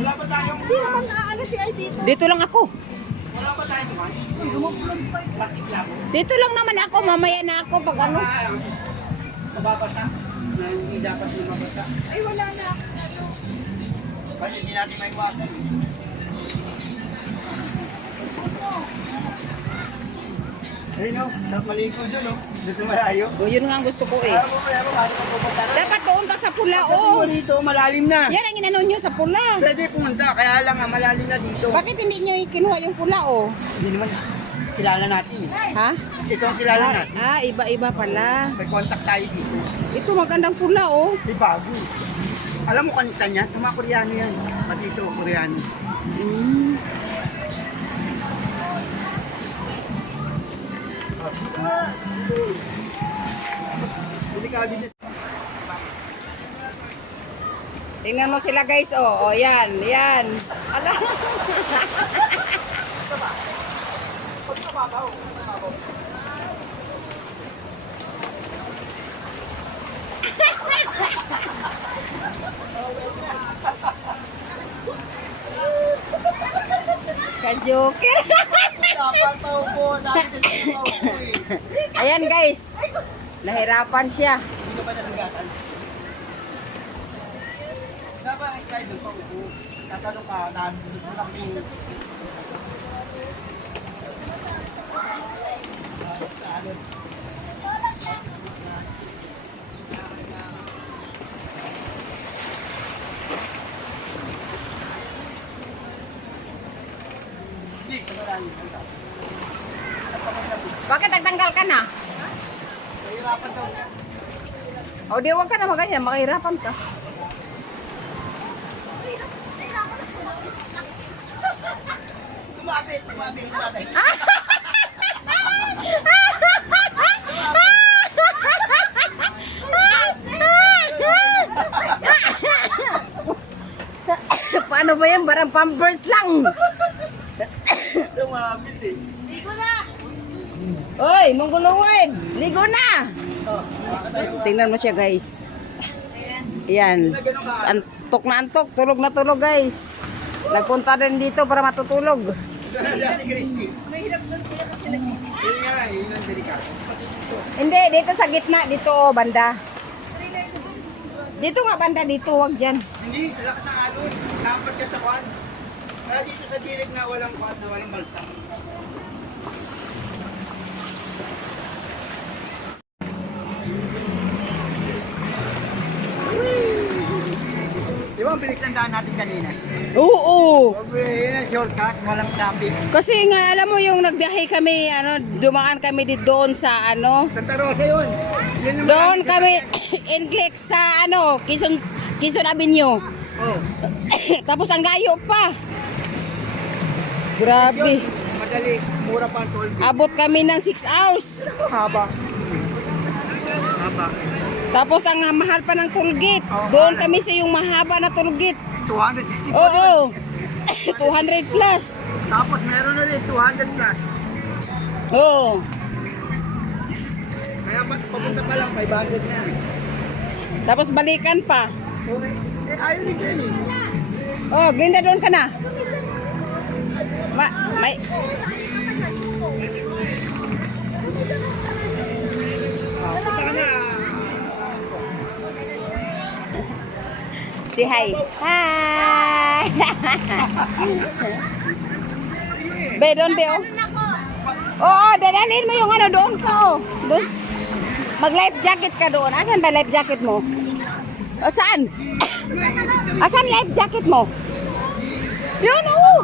Wala ba tayong... Hindi naman ano si ID dito. Dito lang ako. Wala ba tayong mga? Plastic lang. Dito lang naman ako. Mamaya na ako pag ano. Mababasa. Na hindi dapat lumabasa. Ay, wala na. Kasi hindi natin may iwasan. Ayun o, maligo dyan o. Dito malayo. O, yun nga ang gusto ko eh. Alam mo, paano ka pupunta? Dapat doon ka sa pula, Pagdating oh. mo dito, malalim na. Yan ang inano nyo sa pula. Pwede pumunta, kaya lang nga malalim na dito. Bakit hindi nyo kinuha yung pula, oh? Hindi naman kilala natin eh. Ha? Ito ang kilala natin. Iba-iba pala. May contact tayo dito. Ito magandang pula, oh. May bago. Alam mo kanita niya, mga Koreano yan. Pati ito, Koreano. Mm. Delikado din. Tingnan mo sila, guys, oh. Oh, yan, yan. Ala. Ka-joker. Dapat paupo, dapat hindi paupo eh. Ayan, guys. Nahirapan siya. Hindi ka ba nasagatan? Dapat ang slide doon paupo. Tatanong ka, nandun mo lang yung... Hindi, sa maraming. Bakit nagtanggal ka na? Nahirapan daw siya. O, di huwag ka na maganyan. Makahirapan ka. Lumapit, lumapit, lumapit. Paano ba yan? Barang pampers lang. Lumapit eh. Oy, Monggoloid! Ligo na! Tingnan mo siya, guys. Ayan. Antok na antok. Tulog na tulog, guys. Nagpunta din dito para matutulog. Dati Christy. Mahirap doon sila. Yun nga, yun ang delikado. Hindi, dito sa gitna. Dito, oh, banda. Dito nga, banda. Dito, wag dyan. Hindi, lakas ng alon. Nakampas ka sa kwan. Kaya dito sa gilid na walang kwan, na walang balsa. Di ba ang bilis ng daan natin kanina? Oo. Yun ang shortcut, walang traffic. Kasi nga, alam mo yung nagbiyahe kami, dumaan kami dito doon sa Santa Rosa yun. Yun naman doon ang- kami, Inglex sa Quezon Avenue. Oh. Tapos ang layo pa. Grabe. Madali, mura pa ang toll fee. Abot kami ng 6 hours. Haba. Haba. Tapos ang mahal pa ng tollgate. Doon kami sa yung mahaba na tollgate. 260 po. Oo. 200 plus. Tapos meron ulit 200 plus. Oo. Kaya papunta pa lang 500 na. Tapos balikan pa. Ayaw din yan eh. Oh, ganda doon ka na. May Punta ka na. si hi. Hi. Be, doon be, oh. Oo, dadalhin mo yung doon ka, oh. Doon. Mag-life jacket ka doon. Asan ba life jacket mo? O, saan? Asan life jacket mo? Doon, oh.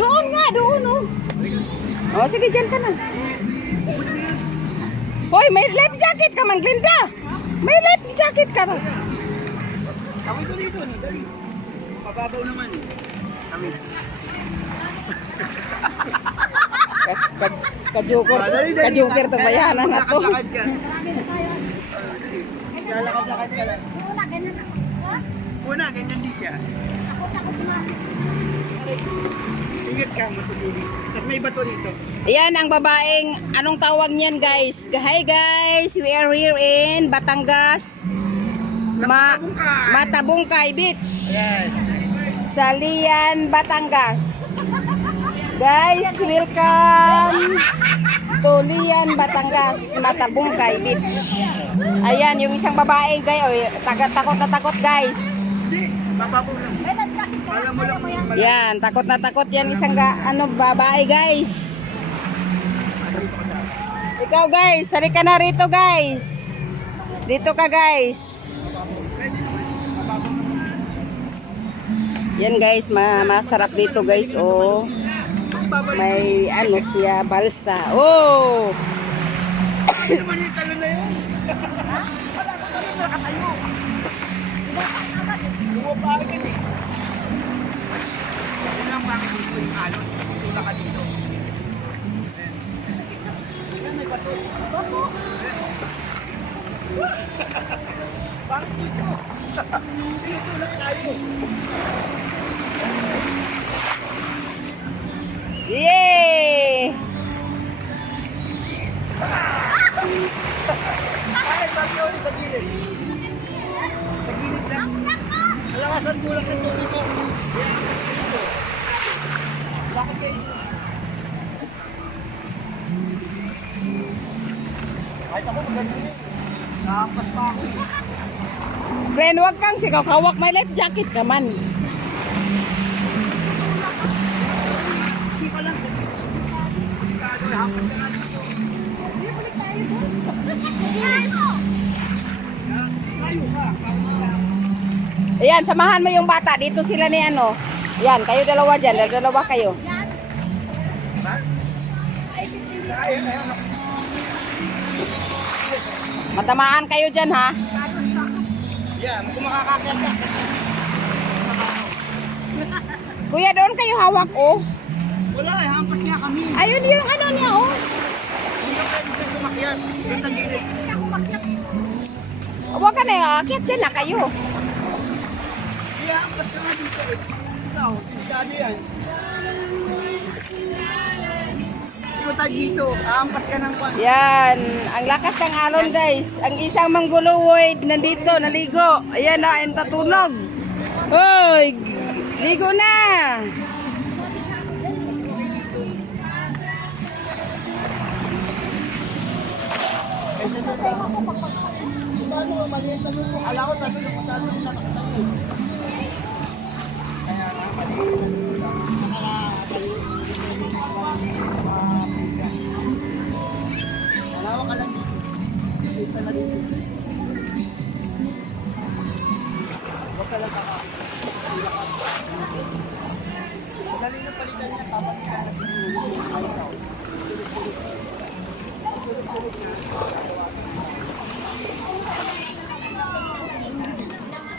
Doon nga, doon, oh. O, sige, dyan ka na. Hoy, may life jacket ka man, Glinda. May life jacket ka na. Kami dito ni dali. Mababaw naman eh. Kami. Ka-joker to bayanan ako. Lakad-lakad ka. Lalakad-lakad ka lang. Una, ganyan din siya. Ingat ka, matutulis. At may bato dito. Ayan ang babaeng, anong tawag niyan guys? Hi guys, we are here in Batangas. Matabungkay Beach. Yes. Salian, Batangas. Guys, welcome to Lian, Batangas, Matabungkay Beach. Ayan, yung isang babae, guys, takot na takot, guys. Hindi, mababaw lang. Alam mo lang. Yan, takot na takot yan isang babae, guys. Ikaw, guys, halika na rito, guys. Dito ka, guys. Yan, guys, masarap dito, guys. Oh. May ano siya, balsa. Oh! Hindi naman yung talon na yun. Wala ka talon, nakatayo. Bumaba ka eh. Yun lang bakit dito yung alon. Tula ka dito. Ayan, may bato. Bato? Bakit dito? Tinutulak tayo. Yay! Ay, bakit ulit sa gilid? Sa gilid lang. Malakasan tulak sa tubig ko. Bakit kayo? Kahit ako maganda yun. Nakapas pa ako. Glenn, wag kang sigaw. Hawak may life jacket ka man. Hindi ko lang. Delikado, hapas ka nga dito. Hindi, balik tayo doon. Tayo ka. Ayan, samahan mo yung bata. Dito sila ni ano. Yan, kayo dalawa dyan. Dalawa kayo. Matamaan kayo dyan, ha? Yeah, kung makakakyat ka. Kuya, doon kayo hawak, oh. Wala eh, hampas niya kami. Ayun yung ano niya, oh. Hindi ka pwede siya sumakyat. Doon sa gilid. Huwag ka na, akit dyan na kayo. Kaya hampas ka nga dito eh. Ikaw, delikado yan. Punta dito, hampas ka ng kwan. Yan, ang lakas ng alon, guys. Ang isang mangguluwoy nandito, naligo. Ayan na, ang tatunog. Hoy, ligo na. Paano, maliit na lupo. Alam ko, tabi yung punta doon na nakatayo. Kaya nga, maliit. Alawa ka lang dito. Dito na dito. Huwag ka lang kakapit. Madali na palitan niya, papalitan na dito. Ayaw ka.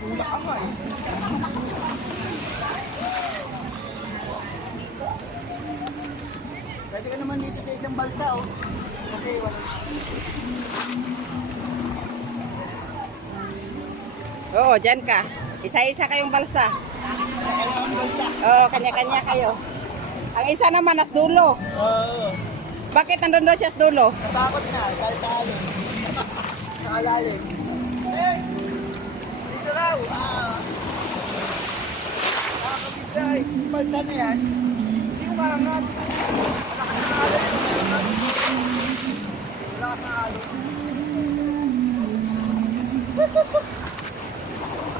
Tulak ka nga eh. Pwede ka naman dito sa isang balsa oh. Okay, wala. Oo, dyan ka. Isa-isa kayong balsa. Oo, kanya-kanya kayo. Ang isa naman, nas dulo. Oo. Bakit nandun daw siya sa dulo? Natakot na, kahit sa alin. Nakalalim. Eh! Dito raw! Nakakabigay. Balsa na yan. Hindi ko marangat. Wala ka sa alin.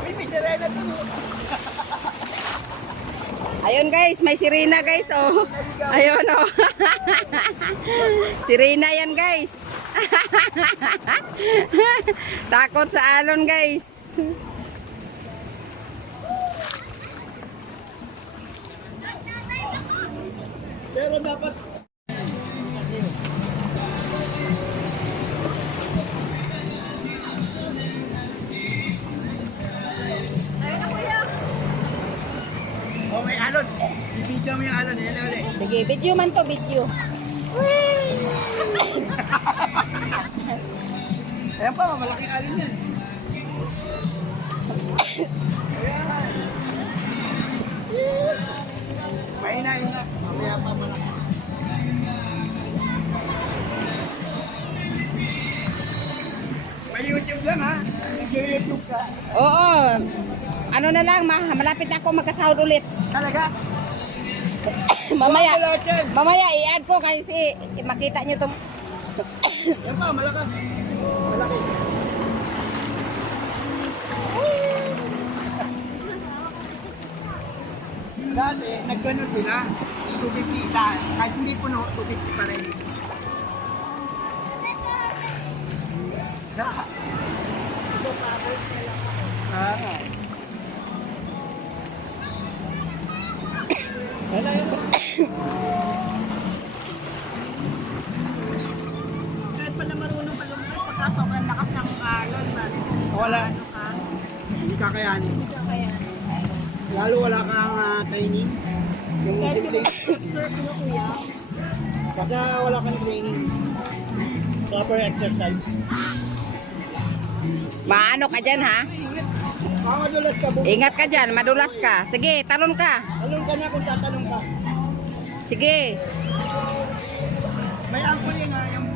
Uy, may sirena to. Ayun guys, may sirena guys, oh. Ayun, oh. Sirena yan guys. Takot sa alon guys. Pero dapat oh, may alon. Ibigyan mo yung alon. Yan ulit. Sige, video man to, video. Ayan pa, malaking alon yan. Mahina yun na. kaya pa malaki. May YouTube lang ha? Nag-YouTube ka? Oo. Ano na lang, malapit na ako magkasahod ulit. Talaga? Mamaya, Wala dyan. mamaya i-add ko kasi makita nyo to. Yan pa, malakas. Malaki. Dati, nagkano sila? 250 isa. Kahit hindi puno, 250 pa rin. Ah. Wala yun. Kahit pala marunong malumay, pagka sobrang lakas ng alon, Wala. ano ka, Hindi kakayanin. kaya. Lalo wala kang training. Yung Kahit yung simple. surf mo, kuya, Basta wala kang training. Proper exercise. Maano ka dyan ha? Makadulas ka, bukit. Ingat ka dyan, madulas ka. Sige, talon ka. Talong ka na kung tatanong ka. Sige. May angkol yun ha. Yung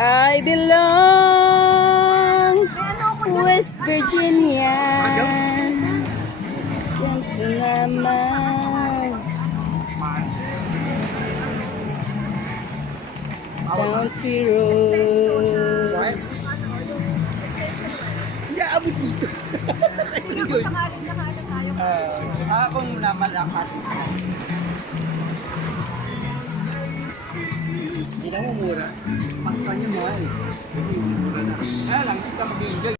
I belong West Virginia. Ganito naman. Country road. Hindi abot dito. kung sakaling nakaano tayo, Kung namalakas. Hindi na mo mura. Pagkanya mo ay. Mura na. Kaya lang, hindi ka mag-enjoy.